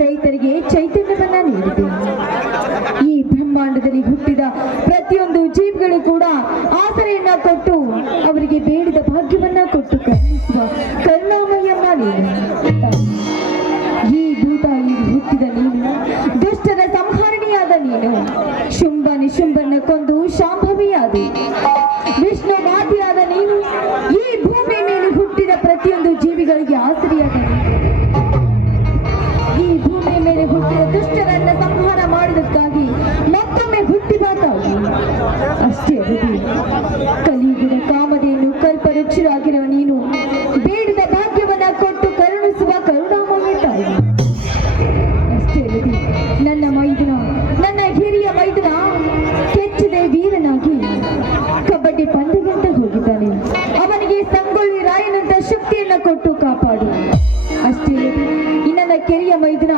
ರೈತರಿಗೆ ಚೈತನ್ಯವನ್ನ ನೀಡಿದೆ. ಈ ಬ್ರಹ್ಮಾಂಡದಲ್ಲಿ ಹುಟ್ಟಿದ ಪ್ರತಿಯೊಂದು ಜೀವಿಗಳು ಕೂಡ ಆಸರೆಯನ್ನ ಕೊಟ್ಟು ಅವರಿಗೆ ಬೇಡಿದ ಭಾಗ್ಯವನ್ನ ಕೊಟ್ಟು ಕರುಣಿಸುವ ಕರುಣಾಮಯಮ್ಮ ನೀನು. ಈ ಭೂತಾಯಿಯಲ್ಲಿ ಹುಟ್ಟಿದ ನೀನು, ದುಷ್ಟರ ಸಂಹರಣೆಯಾದ ನೀನು, ಶುಂಭ ನಿಶುಂಭನ ಕೊಂದು ಶಾಂಭವಿಯಾದ ವಿಷ್ಣು ಮಾತೆಯಾದ ನೀನು, ಈ ಭೂಮಿ ಮೇಲೆ ಹುಟ್ಟಿದ ಪ್ರತಿಯೊಂದು ಜೀವಿಗಳಿಗೆ ಆಸರಿಯಾದ ನೀನು, ಈ ಭೂಮಿಯ ಮೇಲೆ ಹುಟ್ಟಿದ ದುಷ್ಟರನ್ನ ಸಂಹಾರ ಮಾಡುವುದಕ್ಕಾಗಿ ಮತ್ತೊಮ್ಮೆ ಹುಟ್ಟಿಬಾರ್ದಾಗಿ. ಅಷ್ಟೇ ಅಲ್ಲದೆ ಕಲಿಯುಗದ ಕಾಮಧೇನು ಕಲ್ಪವೃಕ್ಷರಾಗಿರುವ ನೀನು, ಬೇಡಿದ ಭಾಗ್ಯವನ್ನ ಕೊಟ್ಟು ಕರುಣಿಸುವ ಕರುಣಾಮಯ ತಾಯಿ. ಅಷ್ಟೇ ಅಲ್ಲದೆ ನನ್ನ ಮೈದುನ, ನನ್ನ ಹಿರಿಯ ಮೈದುನ ಕೆಚ್ಚದೆ ವೀರನಾಗಿ ಕಬಡ್ಡಿ ಪಂದ್ಯದಂತ ಹೋಗಿದ್ದಾನೆ. ಅವನಿಗೆ ಸಂಗೊಳ್ಳಿ ರಾಯನಂತ ಶಕ್ತಿಯನ್ನ ಕೊಟ್ಟು ಕಾಪಾಡು. ಅಷ್ಟೇ ಅಲ್ಲದೆ ನನ್ನ ಕೆರೆಯ ಮೈದುನ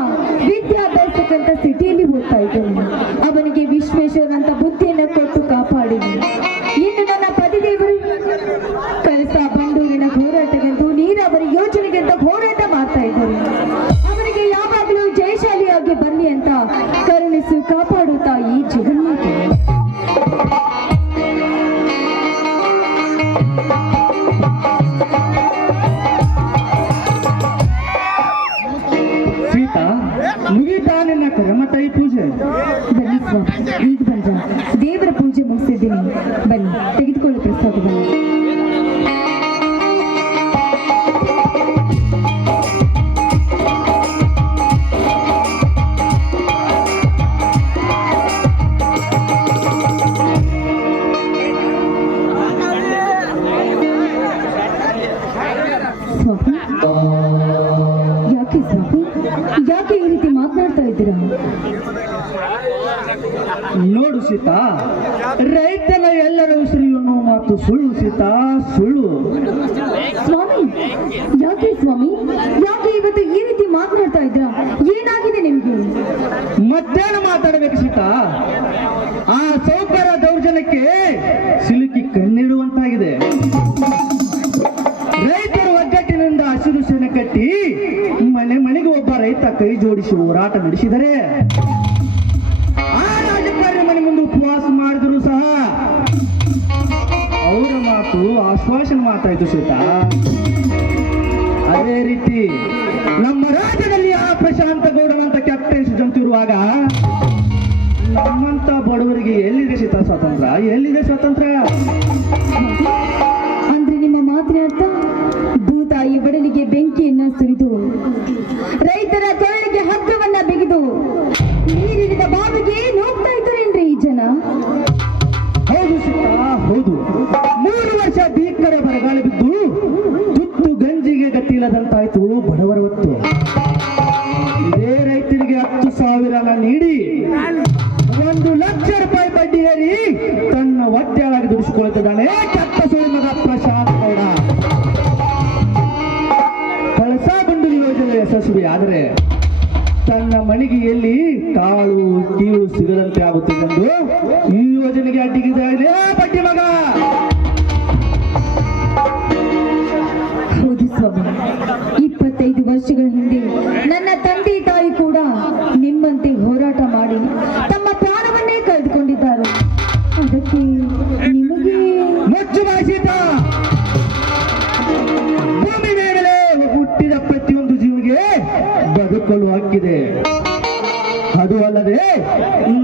ವಿದ್ಯಾಭ್ಯಾಸಕ್ಕಂತ ಸಿಟಿಯಲ್ಲಿ ಓದ್ತಾ ಇದ್ದಾನೆ. ಅವನಿಗೆ ವಿಶ್ವೇಶ್ವರಂತ ಬುದ್ಧಿಯನ್ನ ಕೊಟ್ಟು ಕಾಪಾಡಿ. ಇನ್ನು ನನ್ನ ಪತಿದೇವರು ಕಳಸ ಬಂಡೂರಿನ ಹೋರಾಟವೆಂದು ನೀರಾವರಿ ಯೋಜನೆಗೆಂತ ಹೋರಾಟ ಮಾಡ್ತಾ ಇದ್ದಾರೆ. ಅವರಿಗೆ ಯಾವಾಗಲೂ ಜಯಶಾಲಿಯಾಗಿ ಬನ್ನಿ ಅಂತ ಕರುಣಿಸಿ ಕಾಪಾಡು ತಾಯಿ ಜಗನ್ಮಾತೆ. ಮುಗಿತಾ ನಿನ್ನ ಕರಮತಾಯಿ ಪೂಜೆ? ಬನ್ನಿ ಸ್ವಾಮಿ, ಈಗ ಬಂದ ದೇವರ ಪೂಜೆ ಮುಗಿಸಿದ್ದೀನಿ. ಬನ್ನಿ ತೆಗೆದುಕೊಳ್ಳಿ ಪ್ರಸಾದವನ್ನು. ಯಾಕೆ ಸ್ವಾಮಿ, ಯಾಕೆ ಈ ರೀತಿ ಮಾತನಾಡ್ತಾ ಇದ್ದೀರಾ? ನೋಡು ಸೀತಾ, ರೈತನ ಎಲ್ಲರ ಉಸಿರು ಅನ್ನೋ ಮಾತು ಸುಳ್ಳು ಸೀತಾ, ಸುಳ್ಳು. ಸ್ವಾಮಿ, ಯಾಕೆ ಸ್ವಾಮಿ, ಯಾಕೆ ಇವತ್ತು ಈ ರೀತಿ ಮಾತನಾಡ್ತಾ ಇದ್ದೀರಾ? ಏನಾಗಿದೆ ನಿಮ್ಗೆ? ಮತ್ತೇನು ಮಾತಾಡಬೇಕು ಸೀತಾ? ಆ ಸೌಕರ್ಯ ದೌರ್ಜನ್ಯಕ್ಕೆ ಸಿಲುಕಿ ಕಣ್ಣಿಡುವಂತಾಗಿದೆ. ರೈತರು ಒಗ್ಗಟ್ಟಿನಿಂದ ಹಸಿರು ಸೇನೆ ಕಟ್ಟಿ ಮನೆ ಮನೆಗೆ ಒಬ್ಬ ರೈತ ಕೈ ಜೋಡಿಸಿ ಹೋರಾಟ ನಡೆಸಿದರೆ, ಆ ರಾಜಕಾರಣಿ ಮನೆ ಮುಂದೆ ಉಪವಾಸ ಮಾಡಿದ್ರು ಸಹ ಅವರ ಮಾತು ಆಶ್ವಾಸನೆ ಮಾತಾಯ್ತು ಸೀತಾ. ಅದೇ ರೀತಿ ನಮ್ಮ ರಾಜ್ಯದಲ್ಲಿ ಆ ಪ್ರಶಾಂತ ಗೌಡನಂತ ಕ್ಯಾಪ್ಟನ್ ಜಂತಿರುವಾಗ ನಮ್ಮಂತ ಬಡವರಿಗೆ ಎಲ್ಲಿದೆ ಸೀತಾ ಸ್ವಾತಂತ್ರ್ಯ? ಎಲ್ಲಿದೆ ಸ್ವಾತಂತ್ರ್ಯ? ಅಂದ್ರೆ ನಿಮ್ಮ ಮಾತಿನ ಅರ್ಥ ಭೂತಾಯಿ ಬಡಲಿಗೆ ಬೆಂಕಿಯನ್ನ ಸುರಿದು, ರೈತರ ಕೊಳ್ಳಿಗೆ ಹಗ್ಗವನ್ನ ಬಿಗಿದು, ನೀರಿಳಿದ ಬಾವಿಗೆ ನೋಡ್ತಾ ಇದ್ದಾರೇನ್ರಿ ಈ ಜನ? ಹೌದು ಸೀತಾ, ಹೌದು. 3 ವರ್ಷ ಭೀಕರ ಬರಗಾಲ ಬಿದ್ದು ತುತ್ತು ಗಂಜಿಗೆ ಗಟ್ಟಿಲ್ಲದಂತಾಯ್ತು ಬಡವರ ಹೊತ್ತು. ಇದೇ ರೈತರಿಗೆ 10,000 ನೀಡಿ 1 ಲಕ್ಷ ರೂಪಾಯಿ ಬಡ್ಡಿ ಏರಿ ತನ್ನ ಹೊಟ್ಟೆಯಾಗಿ ದುಡಿಸಿಕೊಳ್ಳುತ್ತಿದ್ದಾನೆ ಕೆಟ್ಟ ಸುಳಿಮಗ ಪ್ರಶಾಂತ್ ಗೌಡ. ಕಳಸಾ ಬಂಡೂರಿ ಯೋಜನೆ ಯಶಸ್ವಿ ಆದರೆ ತನ್ನ ಮಣಿಗೆಯಲ್ಲಿ ಕಾಳು ಕೀಳು ಸಿಗದಂತೆ ಆಗುತ್ತಿದ್ದೆಂದು ಈ ಯೋಜನೆಗೆ ಅಡ್ಡಿಗಿದ್ದಾರೆ ಬಡ್ಡಿ ಮಗ. ಹೌದು ಸ್ವಾಮಿ, 25 ವರ್ಷಗಳ ಹಿಂದೆ ನನ್ನ ತಂದೆ ತಾಯಿ ಕೂಡ ನಿಮ್ಮಂತೆ ಹೋರಾಟ ಮಾಡಿ ತಮ್ಮ ಪ್ರಾಣವನ್ನೇ ಕಳೆದುಕೊಂಡಿದ್ದಾರೆ. ಅದಕ್ಕೆ ನಿಮಗೆ ಮುಚ್ಚು ಭಾಷಿತ. ಭೂಮಿ ಮೇಲೆ ಹುಟ್ಟಿದ ಪ್ರತಿಯೊಂದು ಜೀವಿಗೆ ಬದುಕಲು ಹಕ್ಕಿದೆ. ಅದು ಅಲ್ಲದೆ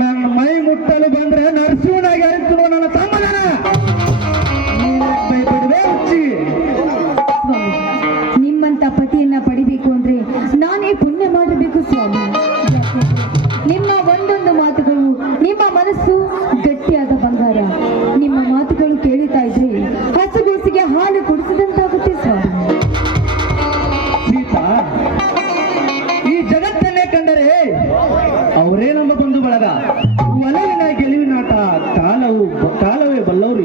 ನನ್ನ ಮೈ ಮುಟ್ಟಲು ಬಂದ್ರೆ ನರಸಿಂಹನಾಗಿ ಅರಿತುವ ನನ್ನ ಸಮಾಧಾನ ಭಯಪಡುವೆ ಹುಚ್ಚಿ. ಸ್ವಾಮಿ, ನಿಮ್ಮಂತ ಪತಿಯನ್ನ ಪಡಿಬೇಕು ಅಂದ್ರೆ ನಾನೇ ಪುಣ್ಯ ಮಾಡಬೇಕು ಸ್ವಾಮಿ. ನಿಮ್ಮ ಒಂದೊಂದು ಮಾತುಗಳು, ನಿಮ್ಮ ಮನಸ್ಸು ಗಟ್ಟಿಯಾದ ಬಂಗಾರ. ನಿಮ್ಮ ಮಾತುಗಳು ಕೇಳುತ್ತಾ ಇದ್ರೆ ಹಸುಗೂಸಿಗೆ ಹಾಲು ಕುಡಿಸಿದಂತಾಗುತ್ತೆ ಸ್ವಾಮಿ. ಸೀತಾ, ಈ ಜಗತ್ತನ್ನೇ ಕಂಡರೆ ಅವರೇ ನಮ್ಮ ಬಂಧು ಬಳಗ. ಒಲವಿನ ಗೆಲುವಿನಾಟ ಕಾಲವೇ ಬಲ್ಲವರು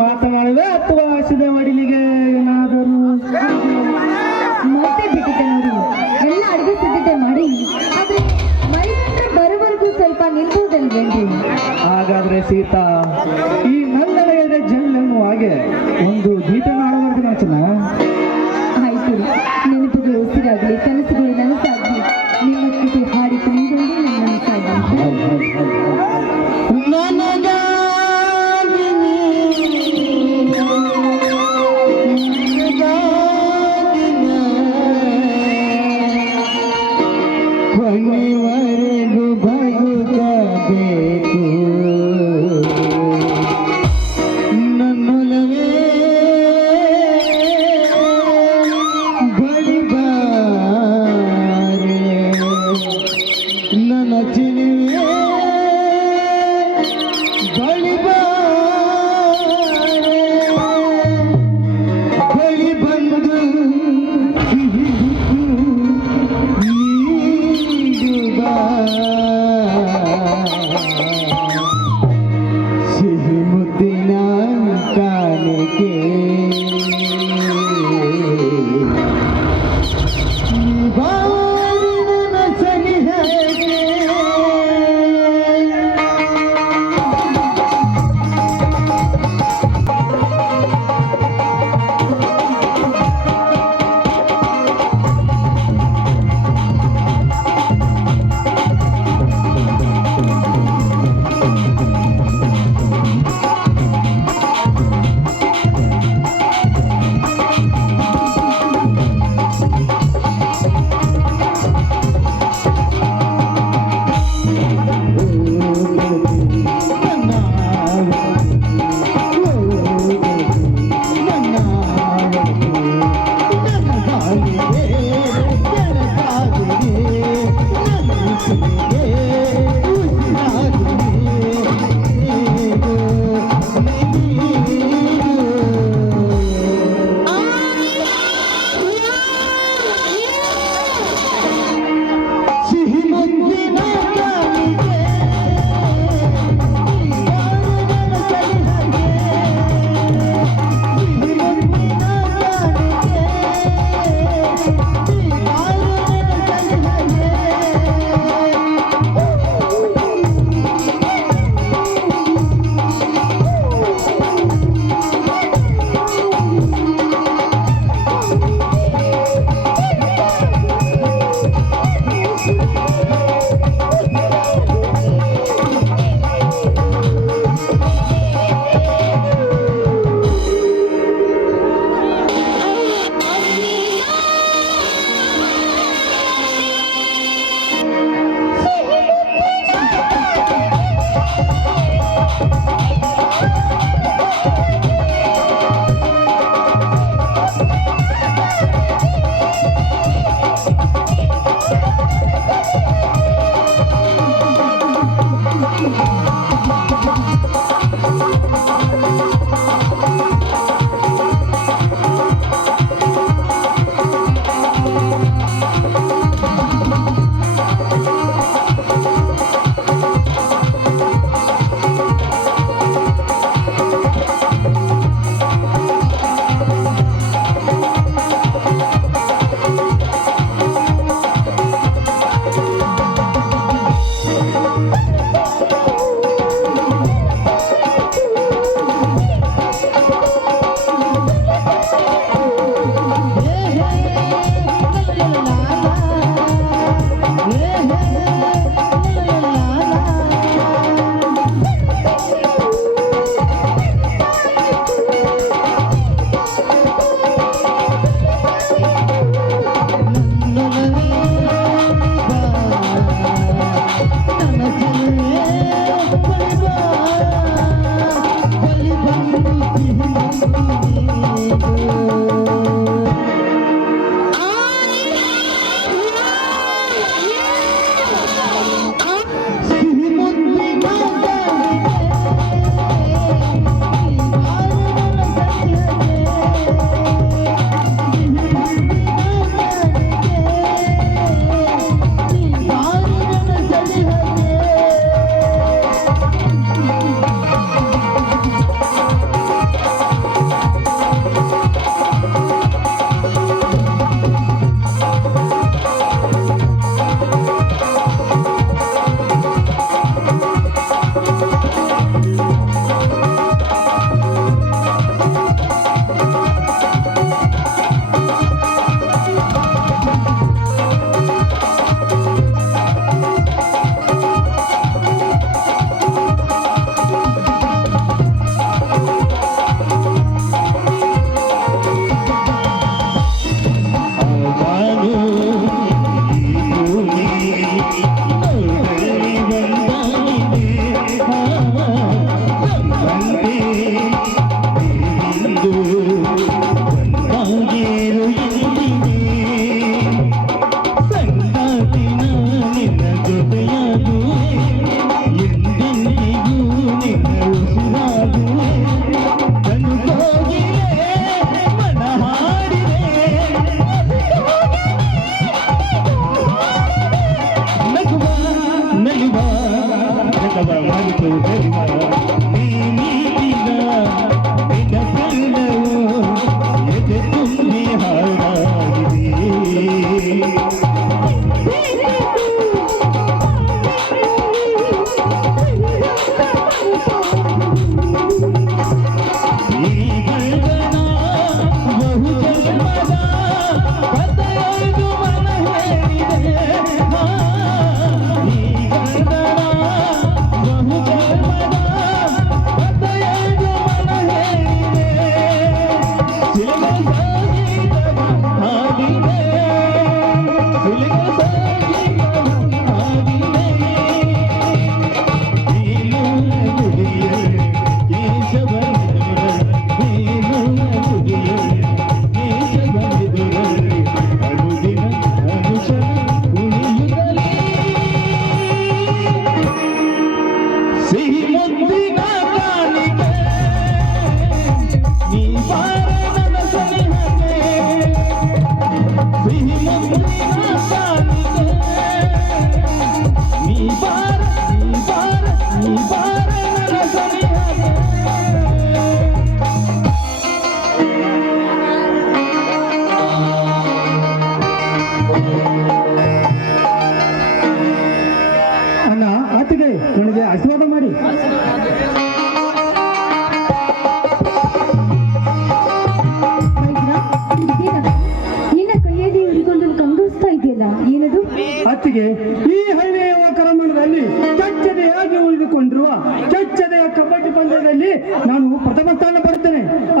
ಮಾತನಾಡುವೆ ಅಥವಾ ಹಸಿದ ಮಡಿಲಿಗೆ ಏನಾದರೂ ಮತ್ತೆ ಬಿಟ್ಟಿದ್ದೆ ನೋಡಿ, ಎಲ್ಲ ಅಡುಗೆ ಸಿದ್ಧತೆ ಮಾಡಿ ಆದ್ರೆ ಮೈಸೂರು ಬರುವವರೆಗೂ ಸ್ವಲ್ಪ ನಿಲ್ಬೋದಲ್ವೇನ್ರಿ? ಹಾಗಾದ್ರೆ ಸೀತಾ, ಈ ನನ್ನಡೆಯದೆ ಜಲ್ಲೆನ್ನುವ ಹಾಗೆ ಒಂದು ಗೀತನ ಆಡಬಾರ್ದು ನಾಚನ. ಆಯ್ತು, ನೆನಪುಗಳು ಉಸಿರಾಗಲಿ, ಕನಸುಗಳು ನನಸಾಗಲಿ, ನಿಮ್ಮ ಜೊತೆ ಹಾಡಿ ಕುಣಿದೊಂದೇ ನನ್ನ ನನಸಾಗಲಿ. ಕೊನೆವರೆಗೂ ಬದುಕಬೇಕು ನನ್ನೊಲವೇ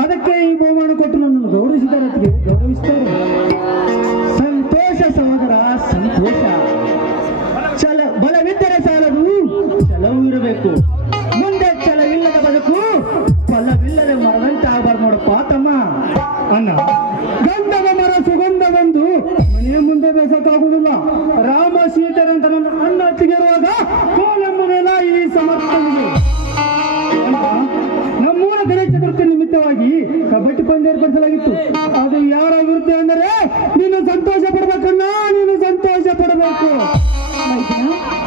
ಅದಕ್ಕೆ ಈ ಬಹುಮಾನ ಕೊಟ್ಟು ನನ್ನನ್ನು ಗೌರವಿಸಿದ್ದಾರೆ ಅತ್ತಿಗೆ, ಗೌರವಿಸ್ತಾರೆ. ಸಂತೋಷ ಸಹೋದರ, ಸಂತೋಷ. ಬಲವಿದ್ದರೆ ಸಾಲದು, ಛಲವೂ ಇರಬೇಕು. ಮುಂದೆ ಛಲವಿಲ್ಲದ ಬದುಕು ಫಲವಿಲ್ಲದೆ ಮರದಂತೆ ಆಗಬಾರ್ದು ನೋಡಪ್ಪ ತಮ್ಮ. ಅಣ್ಣ, ಗಂಧದ ಮರ ಸುಗಂಧವೆಂದು ಮನೆಯ ಮುಂದೆ ಬೇಸಕ್ಕಾಗುವುದಿಲ್ಲ. ರಾಮ ಸೀತೆರಂತ ನನ್ನ ಅಣ್ಣ ಅತ್ತಿಗೆರುವಾಗ ಕೋಲೆಂಬುದೆಲ್ಲ ಈ ಸಮರ್ಥನಿಗೆ. ನಮ್ಮೂರ ಗಣೇಶ ಚತುರ್ಥಿ ನಿಮಿತ್ತವಾಗಿ ಕಬಡ್ಡಿ ಪಂದ್ಯ ಏರ್ಪಡಿಸಲಾಗಿತ್ತು. ಅದು ಯಾರ ವಿರುದ್ಧ ಅಂದರೆ ನೀನು ಸಂತೋಷ ಪಡಬೇಕಣ್ಣ, ನೀನು ಸಂತೋಷ ಪಡಬೇಕು.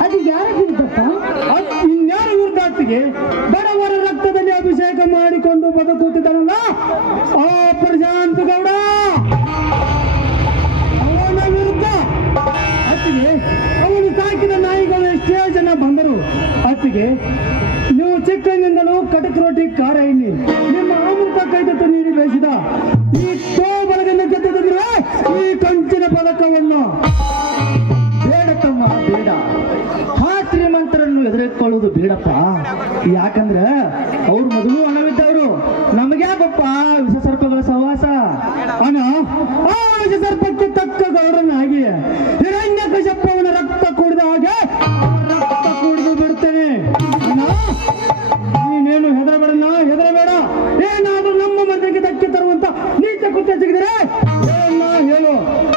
ಅದು ಯಾರ ವಿರುದ್ಧಪ್ಪ? ಇನ್ಯಾರ ವಿರುದ್ಧಾತಿಗೆ ಬಡವರ ರಕ್ತದಲ್ಲಿ ಅಭಿಷೇಕ ಮಾಡಿಕೊಂಡು ಬದುಕುತ್ತಿದ್ದಾನಲ್ಲ ಆ ಪ್ರಶಾಂತ ಗೌಡ, ಅವನ ವಿರುದ್ಧ. ಅತ್ತಿಗೆ ಅವನು ಸಾಕಿದ ನಾಯಿಗಳು ಎಷ್ಟೇ ಜನ ಬಂದರು. ಅತ್ತಿಗೆ ನೀವು ಚಿಕ್ಕಂದಿಂದಲೂ ಕಟಕ್ ರೋಟಿ ಖಾರ ಎಣ್ಣೆ ನಿಮ್ಮ ಅಮೃತ ಕೈತಟ್ಟು ನೀಡಿ ಬೇಯಿಸಿದ ಈ ಬಳಗನ್ನು ಗೆದ್ದಿದ್ರೆ ಈ ಕಂಚಿನ ಪದಕವನ್ನು ಬೇಡ ತಮ್ಮ, ಬೇಡ. ಆ ಶ್ರೀಮಂತರನ್ನು ಎದುರೆತ್ಕೊಳ್ಳುವುದು ಬೇಡಪ್ಪ. ಯಾಕಂದ್ರೆ ಅವ್ರು ಮೊದಲು ಹಣವಿದ್ದವರು. ನಮಗ್ಯಾಕಪ್ಪ ವಿಷ ಸರ್ಪಗಳ ಸಹವಾಸ? ಹಣ ಆ ವಿಷ ಸರ್ಪಕ್ಕೆ ತಕ್ಕ ಗೌರವನಾಗಿ ಹಿರಣ್ಯ ಕಶ್ಯಪವನ ರಕ್ತ ಕುಡಿದ ಹಾಗೆ ರಕ್ತ ಕುಡಿದು ಬಿಡ್ತೇನೆ. ಅಣ್ಣ, ನೀನೇನು ಹೆದರಬೇಡಣ್ಣ, ಹೆದರಬೇಡ. ಏನಾದ್ರೂ ನಮ್ಮ ಮನೆಗೆ ಧಕ್ಕೆ ತರುವಂತ ನೀಚ ಕೃತ್ಯ ಸಿಗಿದರೆ ಹೇಳು.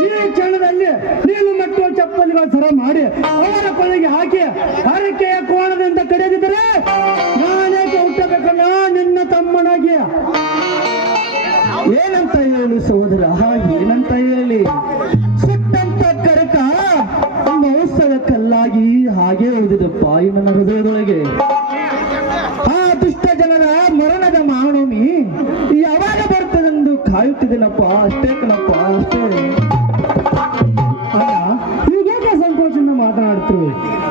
ಈ ಕ್ಷಣದಲ್ಲಿ ನೀನು ಮಟ್ಟುವ ಚಪ್ಪಲಿಗಳ ಸರ ಮಾಡಿ ಅವರ ಕೊನೆಗೆ ಹಾಕಿ ಹರಕೆಯ ಕೋಣದಿಂದ ಕಡಿಯದಿದ್ದರೆ ನಾನೇಕೆ ಹುಟ್ಟಬೇಕಲ್ಲ ನಿನ್ನ ತಮ್ಮನಾಗಿ. ಏನಂತ ಹೇಳಿ ಸಹೋದರ, ಏನಂತ ಹೇಳಿ? ಸುಟ್ಟಂತ ಕರಕ ಮಹೋತ್ಸವ ಕಲ್ಲಾಗಿ ಹಾಗೆ ಉಳಿದಿದಪ್ಪ ಈ ನನ್ನ ಹೃದಯದೊಳಗೆ. ಆ ದುಷ್ಟ ಜನರ ಮರಣದ ಮಹಾನವಮಿ ಯಾವಾಗ ಬರ್ತದೆಂದು ಕಾಯುತ್ತಿದ್ದೇನಪ್ಪ. ಅಷ್ಟೇ ಕಣಪ್ಪ, ಅಷ್ಟೇ. ಹೀಗೆ ಸಂಕೋಚದಿಂದ ಮಾತನಾಡ್ತೀವಿ.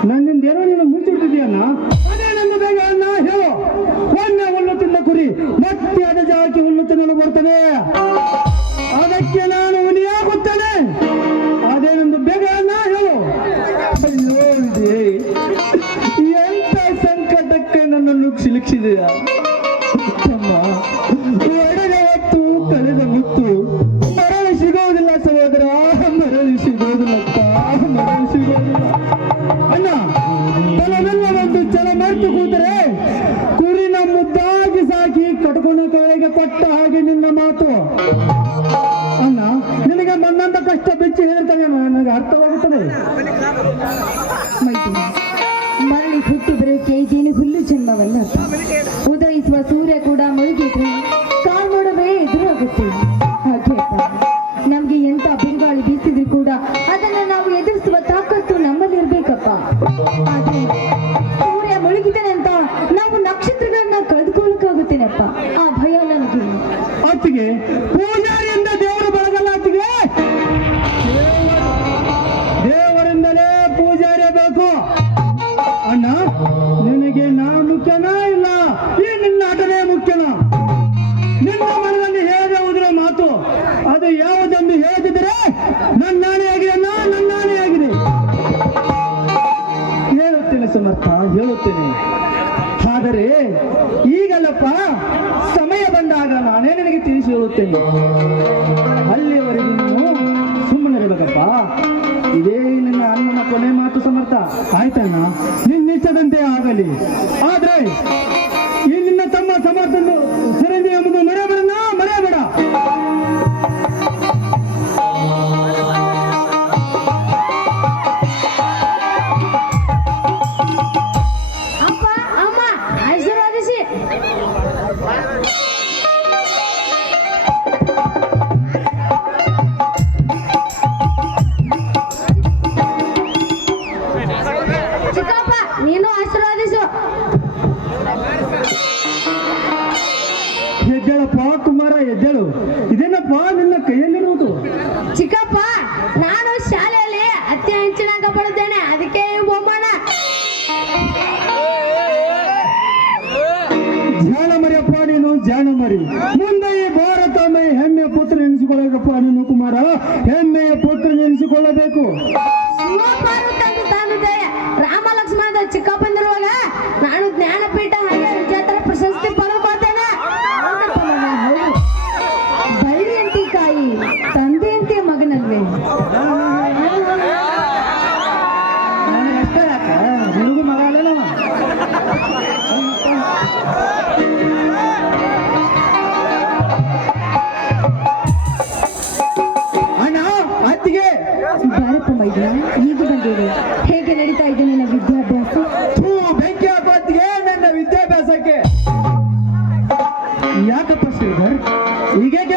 ನನ್ನಿಂದ ಏನೋ ನೀನು ಮುಚ್ಚಿಟ್ಟಿದೆಯನ್ನ, ಅದೇ ನನ್ನ ಬೇಗ ಅಣ್ಣ ಹೇಳು. ಒಮ್ಮೆ ಹುಲ್ಲು ತಿನ್ನ ಕುರಿ ಮತ್ತೆ ಅದ ಜಾಗಕ್ಕೆ ಹುಲ್ಲು ತಿನ್ನಲು ಬರ್ತದೆ. ಅದಕ್ಕೆ ನಾನು ಹುಲಿಯಾಗುತ್ತೇನೆ. ಅದೇ ನಂದು ಬೇಗ ಅಣ್ಣ ಹೇಳು. ಅಯ್ಯೋ, ಎಂತ ಸಂಕಟಕ್ಕೆ ನನ್ನನ್ನು ಸಿಲುಕಿಸಿದೆಯ ತಮ್ಮ. ಒಡೆದ ಹೊತ್ತು ಕಳೆದ ಮುತ್ತು ಮರಳಿ ಸಿಗೋದಿಲ್ಲ ಸಹೋದರ, ಮರಳಿ ಸಿಗೋದಿಲ್ಲಪ್ಪ, ಮರಳಿ ಸಿಗೋದಿಲ್ಲ. ಅಣ್ಣ, ತಲೆಮೆಲ್ಲ ಒಂದು ಛಲ ಮರೆತು ಕೂತರೆ ಕುರಿನ ಮುದ್ದಾಗಿ ಸಾಕಿ ಕಟ್ಕೊಂಡು ಕೆಳಗೆ ಕೊಟ್ಟ ಹಾಗೆ ನಿನ್ನ ಮಾತು. ಅಣ್ಣ, ನಿನಗೆ ಬಂದಂತ ಕಷ್ಟ ಬಿಚ್ಚಿ ಹೇಳ್ತಾನೆ, ನನಗೆ ಅರ್ಥವಾಗುತ್ತದೆ. ಮರಳಿ ಹುಟ್ಟಿ ಬರೋಕೆ ಇದೇನು ಹುಲ್ಲು ಜನ್ಮವಲ್ಲ. ಉದಯಿಸುವ ಸೂರ್ಯ ಕೂಡ ಮುಳುಗಿದ್ರೆ ಕಾಲ್ಮೋಡವೇ ಎದುರಾಗುತ್ತೆ. ಹಾಗೆ ನಮ್ಗೆ ಎಂತ ಬಿರುಗಾಳಿ ಬೀಸಿದ್ರು ಕೂಡ ಅದನ್ನ ನಾವು ಎದುರಿಸುವ ತಾಕತ್ತು ನಮ್ಮಲ್ಲಿ ಇರ್ಬೇಕಪ್ಪ. ಆದ್ರೆ ಸೂರ್ಯ ಮುಳುಗಿದ್ದಾನೆ ಅಂತ ನಾವು ನಕ್ಷತ್ರಗಳನ್ನ ಕಳೆದುಕೊಳ್ಳಕ್ಕಾಗುತ್ತೇನಪ್ಪ. ಆ ಭಯ ನನಗೆ. ಅತ್ತಿಗೆ ಪೂಜಾರಿಯಿಂದ ದೇವರು ಬೆಳಗಲ್ಲ. ಅತ್ತಿಗೆ ದೇವರಿಂದಲೇ ಪೂಜಾರಿ ಬೇಕು. ಅಣ್ಣ, ನಿನಗೆ ನಾ ಮುಖ್ಯನಾ ಇಲ್ಲ ಈ ನಿನ್ನ ಆಟನೇ ಮುಖ್ಯನಾ? ನಿನ್ನ ಮನದಲ್ಲಿ ಹೇಳದೆ ಹೋದಿರೋ ಮಾತು ಅದು ಯಾವುದೆಂದು ಹೇಳದಿದ್ದರೆ ನನ್ನಾಣೆಯಾಗಿದೆ ಅಣ್ಣ, ನನ್ನಾಣೆಯಾಗಿದೆ. ಹೇಳುತ್ತೇನೆ ಸಮರ್ಥ, ಹೇಳುತ್ತೇನೆ. ಆದರೆ ಈಗಲ್ಲಪ್ಪ, ಸಮಯ ಬಂದಾಗ ನಾನೇ ನಿನಗೆ ತಿಳಿಸಿ ಹೇಳುತ್ತೇನೆ. ಅಲ್ಲಿಯವರೆಗೆ ನೀನು ಸುಮ್ಮನಿರಬೇಕಪ್ಪ. ಇದೇ ನಿನ್ನ ಅಣ್ಣನ ಕೊನೆ ಮಾತು ಸಮರ್ಥ. ಆಯ್ತಣ್ಣ, ನಿನ್ನಿಷ್ಟದಂತೆ ಆಗಲಿ. ಆದ್ರೆ ಈ ನಿನ್ನ ತಮ್ಮ ಸಮರ್ಥನು ಚಿರಂಜೀವಿ ಎಂಬುದು ಮರೆಯಬೇಡ, ಮರೆಯಬೇಡ. ಅಪ್ಪ, ಅಮ್ಮ, ಆಶೀರ್ವಾದಿಸಿ. ಚಿಕ್ಕಪ್ಪ, ನೀನು ಆಶೀರ್ವಾದಿಸು. ಎದ್ದೇಳಪ್ಪ ಕುಮಾರ, ಎದ್ದೇಳು. ಇದೇನಪ್ಪ ನಿನ್ನ ಕೈಯಲ್ಲಿರುವುದು? ಚಿಕ್ಕಪ್ಪ, ನಾನು ಶಾಲೆಯಲ್ಲಿ ಅತಿ ಹೆಚ್ಚಿನ ಅಂಕ ಪಡೆದೇನೆ, ಅದಕ್ಕೆ ಈ ಬಹುಮಾನ. ಜಾಣ ಮರಿಯಪ್ಪ ನೀನು, ಜಾಣ ಮರಿ. ಮುಂದೆ ಈ ಭಾರತ ಹೆಮ್ಮೆಯ ಪುತ್ರ ನೆನೆಸಿಕೊಳ್ಳಬೇಕಪ್ಪ ನೀನು ಕುಮಾರ, ಹೆಮ್ಮೆಯ ಪುತ್ರ ನೆನೆಸಿಕೊಳ್ಳಬೇಕು. ರಾಮ ಲಕ್ಷ್ಮಣದ ಚಿಕ್ಕಪ್ಪಂದಿರುವಾಗ ನಾನು ಜ್ಞಾನಪೀಠ ಹಾಗೆ ವಿಜೇತರ ಪ್ರಶಸ್ತಿ ಪಡೆದುಕೊಳ್ತೇನೆ.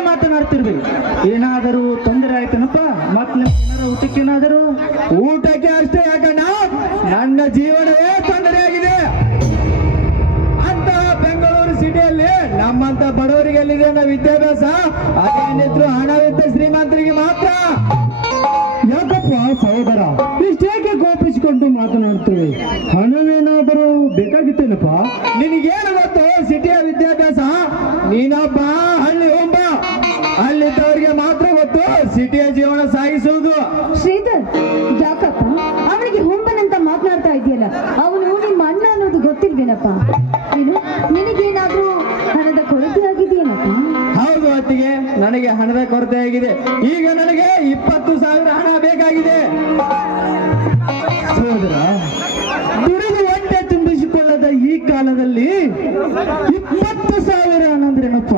ಮಾತನಾಡ್ತಿರ್ವಿ. ಏನಾದರೂ ತೊಂದರೆ ಆಯ್ತನಪ್ಪ? ಮತ್ ಏನಾರ ಊಟಕ್ಕೇನಾದರೂ? ಊಟಕ್ಕೆ ಅಷ್ಟೇ ಯಾಕಣ್ಣ, ನನ್ನ ಜೀವನವೇ ತೊಂದರೆ ಆಗಿದೆ. ಅಂತ ಬೆಂಗಳೂರು ಸಿಟಿಯಲ್ಲಿ ನಮ್ಮಂತ ಬಡವರಿಗೆ ಎಲ್ಲಿದೆ ಅನ್ನೋ ವಿದ್ಯಾಭ್ಯಾಸ? ಅದೇನಿದ್ರು ಹಣವಿದ್ದ ಶ್ರೀಮಂತರಿಗೆ ಮಾತ್ರ. ಯಾಕಪ್ಪ ಸಹೋದರ ಇಷ್ಟೇಕೆ ಕೋಪಿಸಿಕೊಂಡು ಮಾತನಾಡ್ತೇವೆ? ಹಣವೇನಾದರೂ ಬೇಕಾಗಿತ್ತೇನಪ್ಪ? ನಿನಗೇನು ಗೊತ್ತು ಸಿಟಿಯ ವಿದ್ಯಾಭ್ಯಾಸ? ನೀನೊಬ್ಬ ಹಳ್ಳಿ ಒಬ್ಬ, ಅಲ್ಲಿದ್ದವರಿಗೆ ಮಾತ್ರ ಗೊತ್ತು ಸಿಟಿಯ ಜೀವನ ಸಾಗಿಸುವುದು. ಶ್ರೀಧರ್, ಯಾಕಪ್ಪ ಅವನಿಗೆ ಹುಂಬನಂತ ಮಾತನಾಡ್ತಾ ಇದೆಯಲ್ಲ? ಅವನು ನಿಮ್ಮ ಅಣ್ಣ ಅನ್ನೋದು ಗೊತ್ತಿಲ್ವೇನಪ್ಪ? ನೀನು ನಿನಗೇನಾದ್ರೂ ಹಣದ ಕೊರತೆ ಆಗಿದೆಯೇನಪ್ಪ? ಹೌದು ಅತ್ತಿಗೆ, ನನಗೆ ಹಣದ ಕೊರತೆ ಆಗಿದೆ. ಈಗ ನನಗೆ 20,000 ಹಣ ಬೇಕಾಗಿದೆ. ಸಹೋದರ, ದುಡಿದು ಹೊಟ್ಟೆ ತುಂಬಿಸಿಕೊಳ್ಳದ ಈ ಕಾಲದಲ್ಲಿ 20,000 ಹಣ ಅಂದ್ರೇನಪ್ಪ?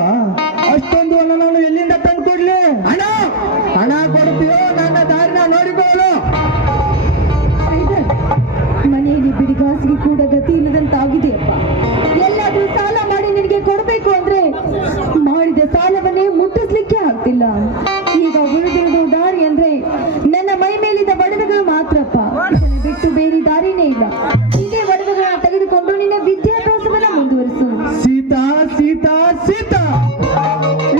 ಅಷ್ಟೊಂದು ಹಣ ನಾನು ಎಲ್ಲಿಂದ ತಂದು ಕೊಡ್ಲಿ? ಹಣ ಕೊಡ್ತೀಯೋ ನನ್ನ ದಾರಿನ ನೋಡಿಕೊಳ್ಳು. ಶ್ರೀಧರ್, ಮನೆಯಲ್ಲಿ ಬಿಡಿಗಾಸಿಗೆ ಕೂಡ ಗತಿ ಇಲ್ಲದಂತಾಗಿದೆಯಪ್ಪ. ಎಲ್ಲಾದ್ರೂ ಸಾಲ ಮಾಡಿ ನಿನಗೆ ಕೊಡಬೇಕು ಅಂದ್ರೆ ಮಾಡಿದ ಸಾಲವನ್ನೇ ಮುಟ್ಟಿಸ್ಲಿಕ್ಕೆ ಆಗ್ತಿಲ್ಲ. ಈಗ ಉಳಿದಿರುವ ದಾರಿ ಅಂದ್ರೆ ನನ್ನ ಮೈ ಮೇಲಿದ್ದ ಒಡವೆಗಳು ಮಾತ್ರಪ್ಪ. ಇದನ್ನ ಬಿಟ್ಟು ಬೇರೆ ದಾರಿನೇ ಇಲ್ಲ. ಇದೇ ಒಡವೆಗಳನ್ನ ತೆಗೆದುಕೊಂಡು ನಿನ್ನ ವಿದ್ಯಾಭ್ಯಾಸವನ್ನ ಮುಂದುವರಿಸು. ಸೀತಾ ಸೀತಾ ಸೀತಾ,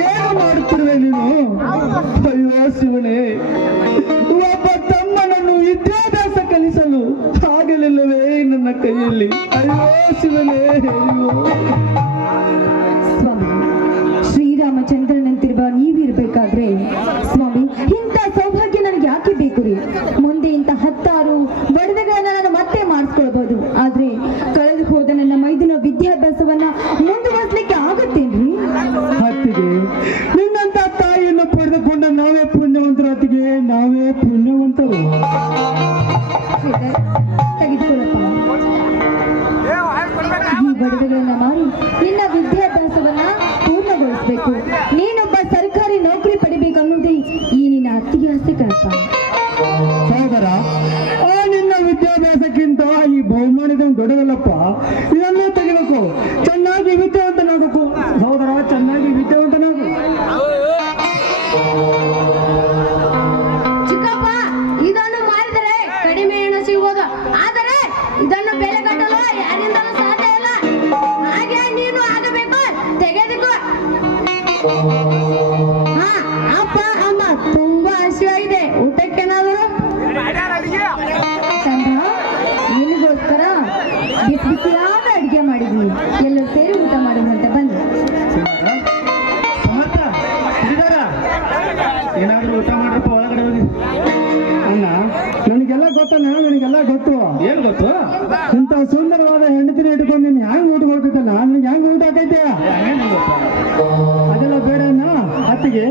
ಏನು ಮಾಡುತ್ತಿರುವೆ ನೀನು? ಅಯ್ಯೋ ಶಿವನೇ, ಒಬ್ಬ ತಮ್ಮನನ್ನು ವಿದ್ಯಾಭ್ಯಾಸ ಕಲಿಸಲು ಆಗಲಿಲ್ಲವೇ ನನ್ನ ಕೈಯಲ್ಲಿ? ಅಯ್ಯೋ ಶಿವನೇ, ಅಯ್ಯೋ. ಸ್ವಾಮಿ, ಶ್ರೀರಾಮಚಂದ್ರನಂತಿರುವ ನೀವಿರ್ಬೇಕಾದ್ರೆ ಸ್ವಾಮಿ ಇಂಥ ಸೌಭಾಗ್ಯ ನನಗೆ ಯಾಕೆ ಬೇಕು ರೀ? ಮುಂದೆ ಇಂಥ 10 ಒಡವೆಗಳನ್ನ ನಾನು ಮತ್ತೆ ಮಾಡಿಸ್ಕೊಳ್ಬಹುದು. ಆದ್ರೆ ಕಳೆದು ಹೋದ ನನ್ನ ಮೈದಿನ ವಿದ್ಯಾಭ್ಯಾಸವನ್ನ ಮುಂದುವರಿಸಲಿಕ್ಕೆ ಆಗುತ್ತೇನ್ರಿ? ಅತ್ತಿಗೆ, ನಿನ್ನಂತ ತಾಯಿಯನ್ನು ಪಡೆದುಕೊಂಡ ನಾವೇ ಪುಣ್ಯವಂತರು. ಅತ್ತಿಗೆ, ನಾವೇ ಪುಣ್ಯವಂತರು. ಶ್ರೀಧರ್, ತೆಗೆದುಕೊಳ್ಳಪ್ಪ. ಈ ಒಡವೆಗಳನ್ನ ಮಾರಿ ನಿನ್ನ ವಿದ್ಯಾಭ್ಯಾಸವನ್ನ ಪೂರ್ಣಗೊಳಿಸಬೇಕು. ನೀನೊಬ್ಬ ಸರ್ಕಾರಿ ನೌಕರಿ ಪಡಿಬೇಕು ಅನ್ನೋದೇ ಈ ನಿನ್ನ ಅತ್ತಿಗೆ ಆಸೆ ಕಣಪ್ಪ. ಸಹೋದರ, ನಿನ್ನ ವಿದ್ಯಾಭ್ಯಾಸಕ್ಕಿಂತ ಈ ಬಹುಮಾನದ ದೊಡ್ಡದಲ್ಲಪ್ಪ. ಇದನ್ನೇ ತೆಗಿಬೇಕು. ಚೆನ್ನಾಗಿ ವಿದ್ಯಾವಂತನಾಗಬೇಕು ಸಹೋದರ, ಚೆನ್ನಾಗಿ ವಿದ್ಯಾವಂತನಾಗು. ಚಿಕ್ಕಪ್ಪ, ಇದನ್ನು ಮಾರಿದರೆ ಕಡಿಮೆ ಹಣ ಸಿಗುವುದು, ಆದರೆ ಇದನ್ನು ಬೆಲೆ ಕಟ್ಟಲು ಯಾರಿಂದಲೂ ಸಾಧ್ಯ ಇಲ್ಲ. ಹಾಗೆ ನೀನು ಆಗಬೇಕು, ತೆಗೆದುಕೋ. ಹಾ ಅಪ್ಪ ಅಮ್ಮ, ತುಂಬಾ ಹಸಿವಾಗಿದೆ, ಊಟಕ್ಕೇನಾದರೂ? ಚಂದ್ರ, ನಿನಗೋಸ್ಕರ ಬಿಸಿ ಬಿಸಿಯಾದ ಅಡಿಗೆ ಮಾಡಿದ್ವಿ. ಎಲ್ಲರೂ ಸೇರಿ ಊಟ ಮಾಡೋದಂತ ಬನ್ನಿ. ಸಮರ್ಥ, ಶ್ರೀಧರ, ಏನಾದ್ರೂ ಊಟ ಮಾಡ್ರಪ್ಪ, ಒಳಗಡೆ ಹೋಗಿ. ಅಣ್ಣ, ನನಗೆಲ್ಲ ಗೊತ್ತಣ್ಣ, ನನಗೆಲ್ಲ ಗೊತ್ತು. ಏನ್ ಗೊತ್ತು? ಇಂಥ ಸುಂದರವಾದ ಹೆಂಡತಿನ ಇಟ್ಕೊಂಡು ನೀನು ಹೆಂಗ್ ಊಟ ಕೊಡ್ತಿದ್ದಲ್ಲ, ನನಗೆ ಹೆಂಗ್ ಊಟ ಆಗೈತೆ? ಅದೆಲ್ಲ ಬೇಡ ಅಣ್ಣ. ಅತ್ತಿಗೆ,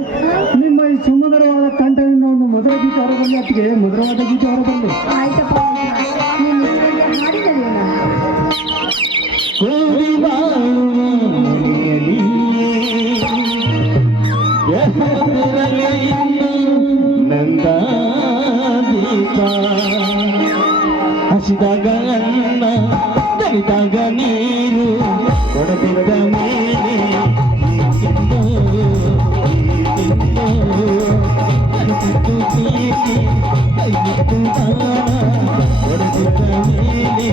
ನಿಮ್ಮ ಈ ಸುಂದರವಾದ ಕಂಠದಿಂದ ಒಂದು ಮಧುರ ಗೀತೆ ಹೊರಬರಲಿ. ಅತ್ತಿಗೆ, ಮಧುರವಾದ ಗೀತೆ ಹೊರಬರಲಿ. ಆಯ್ತಪ್ಪ, ನೀನು ಮಾಡಿದಲ್ಲ ಹಸಿದಾಗ ಅನ್ನ, ದಣಿದಾಗ ನೀರು, ಕೊಡದಿದ್ದ ಮೇಲೆ ತಿಂದು ಕೊಡದಿದ್ದ ಮೇಲೆ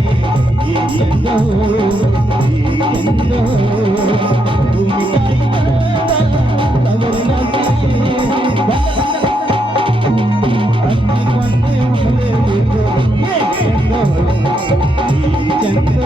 ಚಂದ್ರ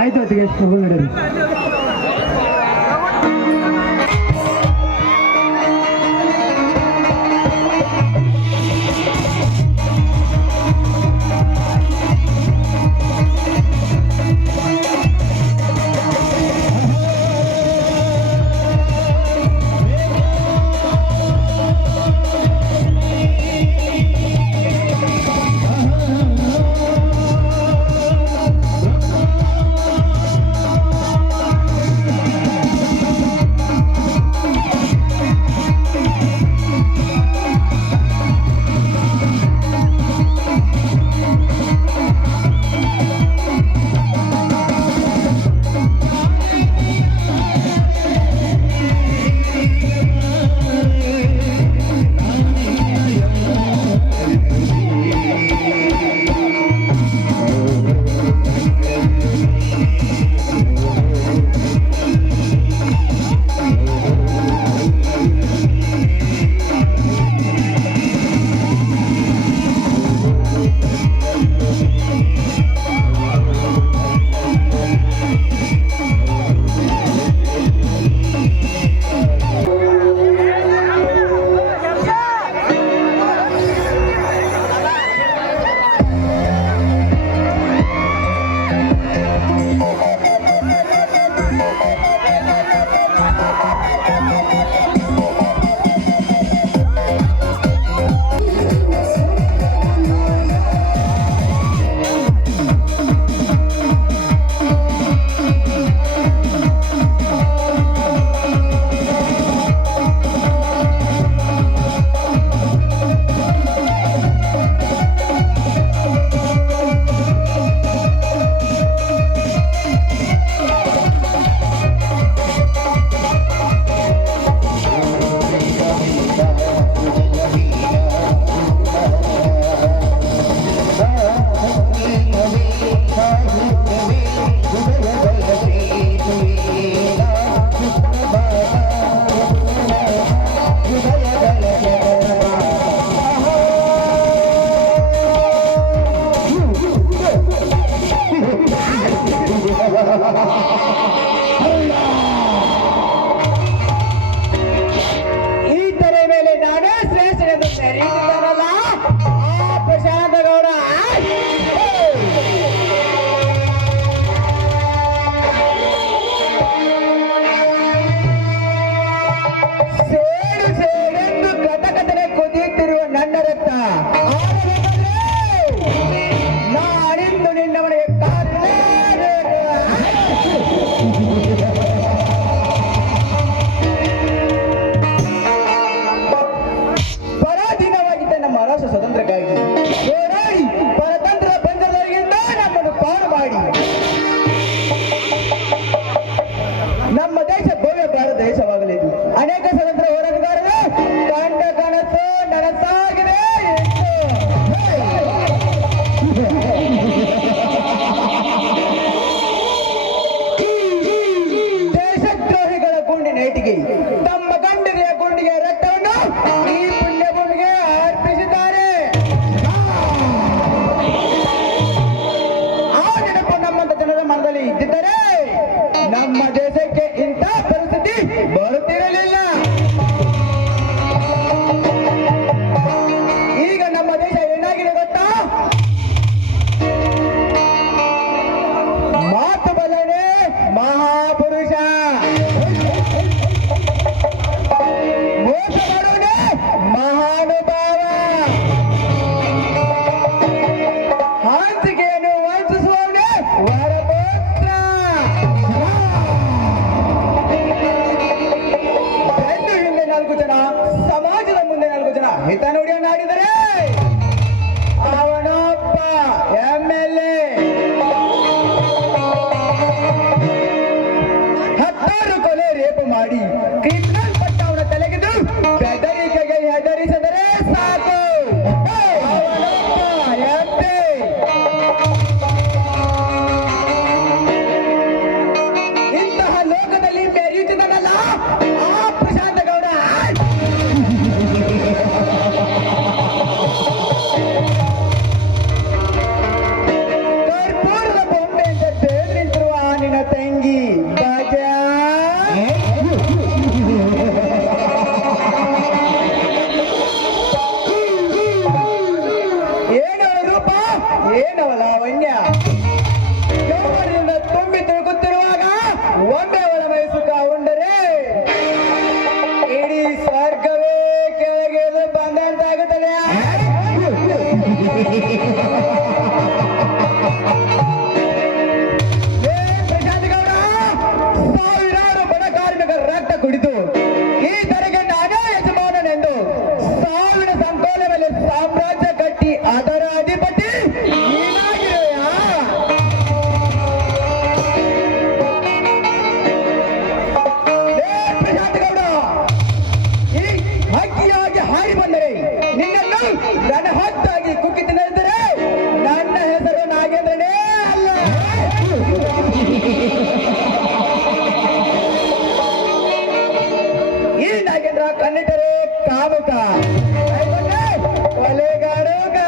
ಆಯ್ತು ಅದಕ್ಕೆ ಹೋಗಿ ನಡೀರಿ. ಏನವ ಲಾವಣ್ಯ ಯೌವನದಿಂದ ತುಂಬಿ ತುಳುಕುತ್ತಿರುವಾಗ ಒಮ್ಮೆ ಅವಳ ಮೈ ಸುಖ ಉಂಡರೆ ಇಡೀ ಸ್ವರ್ಗವೇ ಕೆಳಗೆ ಬಂದಂತಾಗುತ್ತದೆ. ಪ್ರಶಾಂತ್ ಗೌಡ, ಸಾವಿರಾರು ಬಡ ಕಾರ್ಮಿಕರ ರಕ್ತ ಕುಡಿದು ಈ ತೆರೆಗೆ ನಾನೇ ಯಜಮಾನನೆಂದು ಸಾವಿರ ಸಂಕೋಲೆ ಮೇಲೆ ಸಾಮ್ರಾಜ್ಯ ಕಟ್ಟಿ ಅದರ ಅಧಿಪತಿ ನೀನಾಗಿರುವೆಯಾ? ಪ್ರಶಾಂತ್ ಗೌಡ, ಈ ಹಕ್ಕಿಯಾಗಿ ಹಾರಿ ಬಂದರೆ ನಿನ್ನನ್ನು ನನ್ನ ಹೊತ್ತಾಗಿ ಕುಕ್ಕಿತು ನಡೆದರೆ ನನ್ನ ಹೆಸರು ನಾಗೇಂದ್ರನೇ ಅಲ್ಲ. ಈ ನಾಗೇಂದ್ರ ಕನ್ನಿಟರೆ ಕಾಮುಕ ಕೊಲೆಗಾಡುಗ.